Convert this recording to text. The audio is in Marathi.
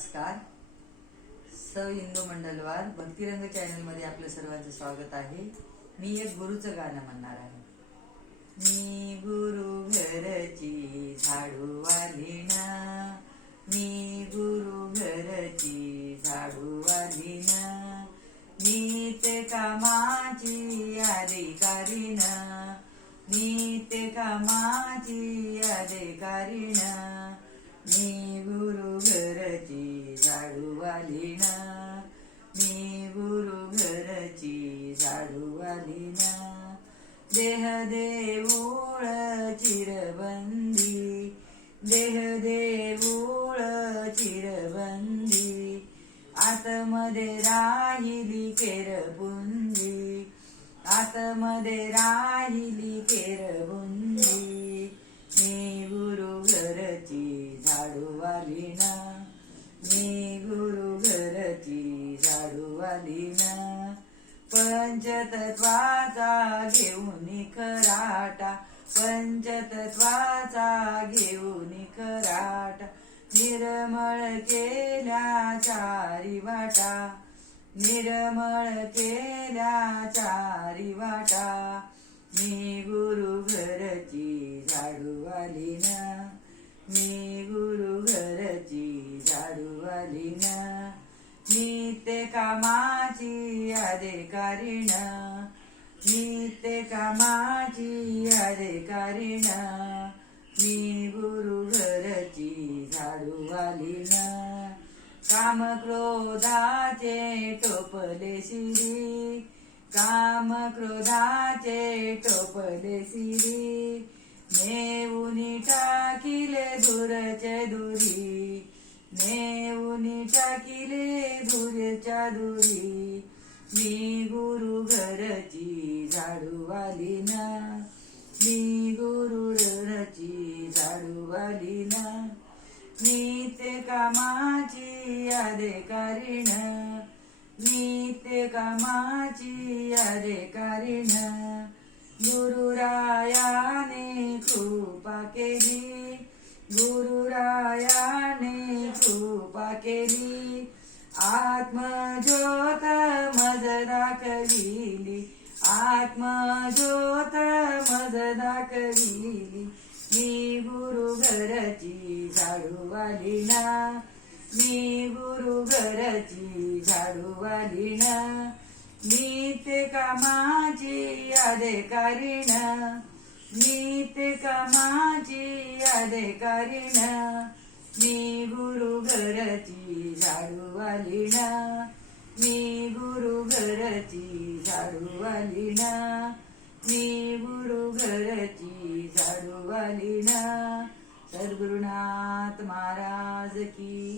नमस्कार. सौ इंदू मंडलवार भक्तिरंग चॅनल मध्ये आपलं सर्वांचं स्वागत आहे. मी एक गुरुचं गाणं म्हणणार आहे. मी गुरु घरची झाडू वाली ना, मी गुरु घरची झाडू वाली ना, नीते कामाची अधिकारी ना, नीते कामाची अधिकारी ना, मी गुरु घरची झाडू वाली ना, मी गुरु घरची झाडू वाली ना. देह देऊळ चिरबंदी, देह देऊळ चिरबंदी, आतमध्ये राहिली केरबुंदी, आतमध्ये राहिली केरबुंदी. मी गुरु घरची झाडू वाली ना, मी गुरु घरची झाडू वाली ना. पंचतत्वाचा घेऊन खराटा, पंचतत्वाचा घेऊन खराटा, निर्मळ केल्या चारी वाटा, निर्मळ केल्या चारी वाटा. मी गुरु घरची झाडू वाली ना, मी गुरु घरची झाडू वाली ना, नित्य कामाची अधिकारी ना, नित्य कामाची अधिकारी ना. मी गुरु घरची झाडू वाली ना. काम क्रोधाचे टोपले शिरी, काम क्रोधाचे टोपले शिरी, नेऊनी टाकिले दूरचे दुरी, नेऊनी टाकिले दूरच्या दुरी. मी गुरु घरची झाडू वाली ना, मी गुरु घरची झाडू वाली ना. नित्य कामाची अधिकारी ना, नित्य कामाची अधिकारी ना. गुरुरायाने कृपा केली, गुरुरायाने कृपा केली, आत्मज्योत मज दाखविली, आत्मज्योत मज दाखविली. मी गुरु घरची झाडू वाली ना, मी गुरु घरची झाडू वाली ना. नित्य कामाची अधिकारी ना, नित्य कामाची अधिकारी ना. मी गुरु घरची झाडू वाली ना, मी गुरु घरची झाडू वाली ना, मी गुरु घरची झाडू वाली ना. सद्गुरुनाथ महाराज की